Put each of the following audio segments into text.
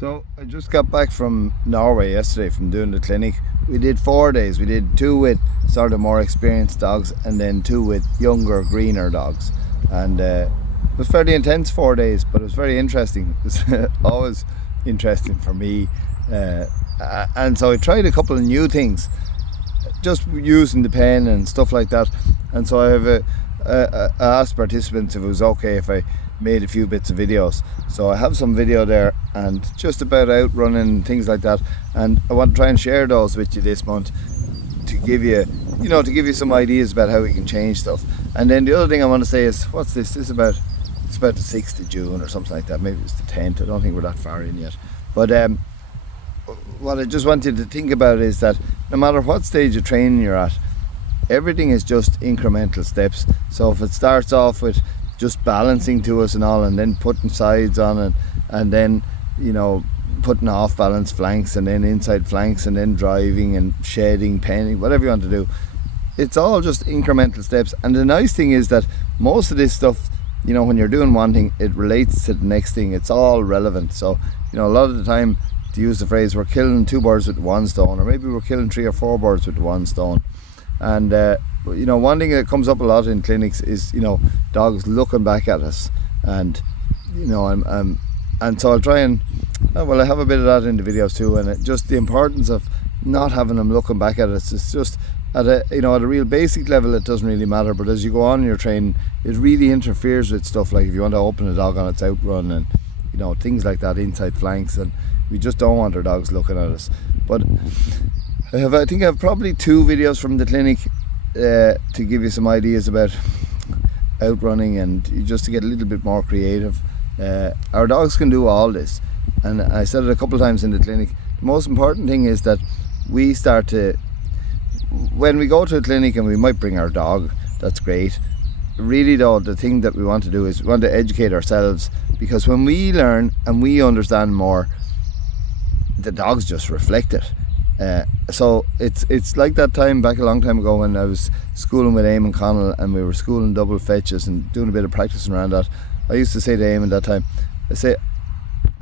So I just got back from Norway yesterday from doing the clinic. We did 4 days. We did 2 with sort of more experienced dogs and then 2 with younger, greener dogs. And it was fairly intense 4 days, but it was very interesting. It was always interesting for me. And so I tried a couple of new things, just using the pen and stuff like that. And so I asked participants if it was okay if I made a few bits of videos. So I have some video there and just about outrunning and things like that, and I want to try and share those with you this month to give you some ideas about how we can change stuff. And then the other thing I want to say is, what's this? It's about the 6th of June or something like that. Maybe it's the 10th. I don't think we're that far in yet. But what I just want you to think about is that no matter what stage of training you're at, everything is just incremental steps. So if it starts off with just balancing to us and all, and then putting sides on and then putting off balance flanks and then inside flanks and then driving and shedding, penning, whatever you want to do, it's all just incremental steps. And the nice thing is that most of this stuff, when you're doing one thing, it relates to the next thing. It's all relevant. So a lot of the time, to use the phrase, we're killing 2 birds with 1 stone, or maybe we're killing 3 or 4 birds with 1 stone. And one thing that comes up a lot in clinics is dogs looking back at us, and and so I'll try and I have a bit of that in the videos too, and just the importance of not having them looking back at us. It's just at a real basic level it doesn't really matter, but as you go on in your training, it really interferes with stuff like if you want to open a dog on its outrun and things like that, inside flanks, and we just don't want our dogs looking at us. But I think I have probably 2 videos from the clinic to give you some ideas about outrunning and just to get a little bit more creative. Our dogs can do all this, and I said it a couple of times in the clinic. The most important thing is that we start to, when we go to a clinic and we might bring our dog, that's great. Really though, the thing that we want to do is we want to educate ourselves, because when we learn and we understand more, the dogs just reflect it. So it's like that time back a long time ago when I was schooling with Eamon Connell and we were schooling double fetches and doing a bit of practicing around that. I used to say to Eamon that time, I say,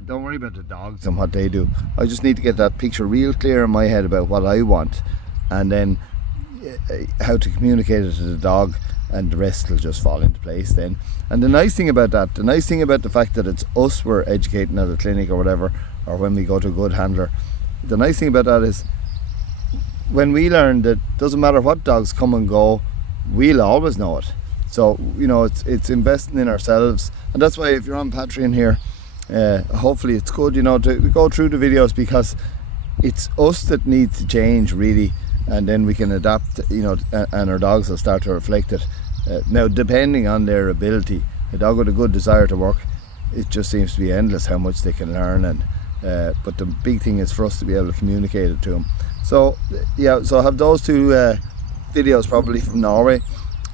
don't worry about the dogs and what they do. I just need to get that picture real clear in my head about what I want, and then how to communicate it to the dog, and the rest will just fall into place then. And the nice thing about that, the fact that it's us we're educating at a clinic or whatever, or when we go to a good handler, the nice thing about that is when we learn that doesn't matter what dogs come and go, we'll always know it. So it's investing in ourselves, and that's why if you're on Patreon here, hopefully it's good to go through the videos, because it's us that needs to change really, and then we can adapt, and our dogs will start to reflect it. Now, depending on their ability, a dog with a good desire to work, it just seems to be endless how much they can learn. And but the big thing is for us to be able to communicate it to them. So I have those 2 videos probably from Norway.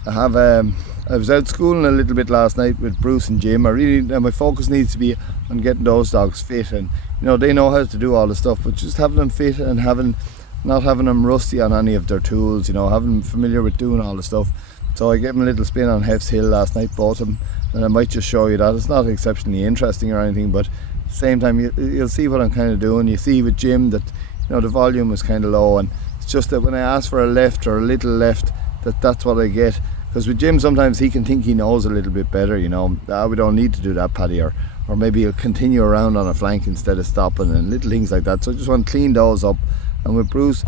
I was out schooling a little bit last night with Bruce and Jim. My focus needs to be on getting those dogs fit, and they know how to do all the stuff, but just having them fit and not having them rusty on any of their tools, having them familiar with doing all the stuff. So I gave them a little spin on Hef's Hill last night, both of them, and I might just show you that. It's not exceptionally interesting or anything, but at the same time you'll see what I'm kind of doing. You see with Jim that the volume was kind of low, and it's just that when I ask for a left or a little left, that's what I get. Because with Jim, sometimes he can think he knows a little bit better, we don't need to do that, Paddy, or maybe he'll continue around on a flank instead of stopping, and little things like that. So I just want to clean those up. And with Bruce,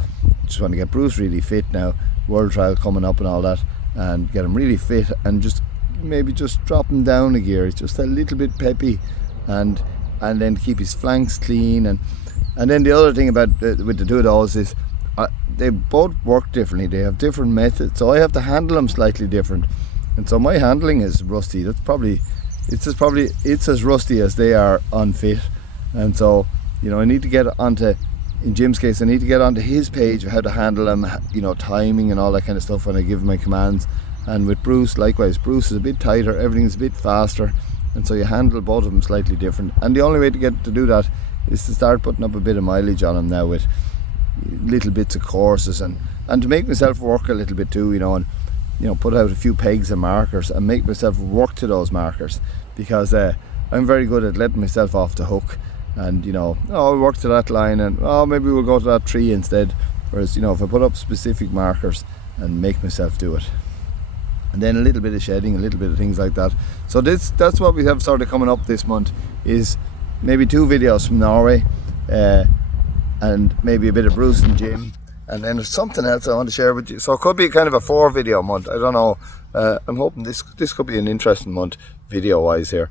just want to get Bruce really fit now, World Trial coming up and all that, and get him really fit, and just maybe just drop him down a gear, just a little bit peppy, and then keep his flanks clean. And then the other thing about with the 2 of those is they both work differently. They have different methods, so I have to handle them slightly different, and so my handling is rusty. It's as rusty as they are unfit. And so I need to get onto, in Jim's case, I need to get onto his page of how to handle them, timing and all that kind of stuff when I give my commands. And with Bruce, likewise, Bruce is a bit tighter, everything's a bit faster, and so you handle both of them slightly different. And the only way to get to do that is to start putting up a bit of mileage on them now with little bits of courses, and to make myself work a little bit too, and put out a few pegs and markers and make myself work to those markers, because I'm very good at letting myself off the hook and you know, oh, I'll work to that line, and oh, maybe we'll go to that tree instead. Whereas, you know, if I put up specific markers and make myself do it, and then a little bit of shedding, a little bit of things like that. So that's what we have sort of coming up this month, is maybe 2 videos from Norway, and maybe a bit of Bruce and Jim, and then there's something else I want to share with you. So it could be kind of a 4 video month, I don't know. I'm hoping this could be an interesting month video wise here.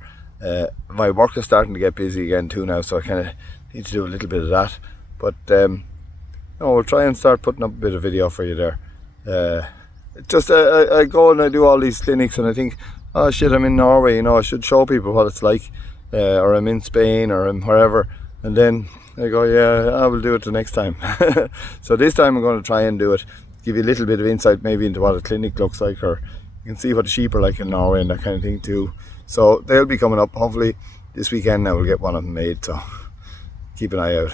My work is starting to get busy again too now, so I kind of need to do a little bit of that, but no, we'll try and start putting up a bit of video for you there. Just I go and I do all these clinics, and I think, oh shit, I'm in Norway, you know, I should show people what it's like, or I'm in Spain, or I'm wherever, and then I go, yeah, I will do it the next time. So this time I'm going to try and do it, give you a little bit of insight maybe into what a clinic looks like, or you can see what the sheep are like in Norway and that kind of thing too. So they'll be coming up hopefully this weekend. Now we'll get one of them made, so keep an eye out.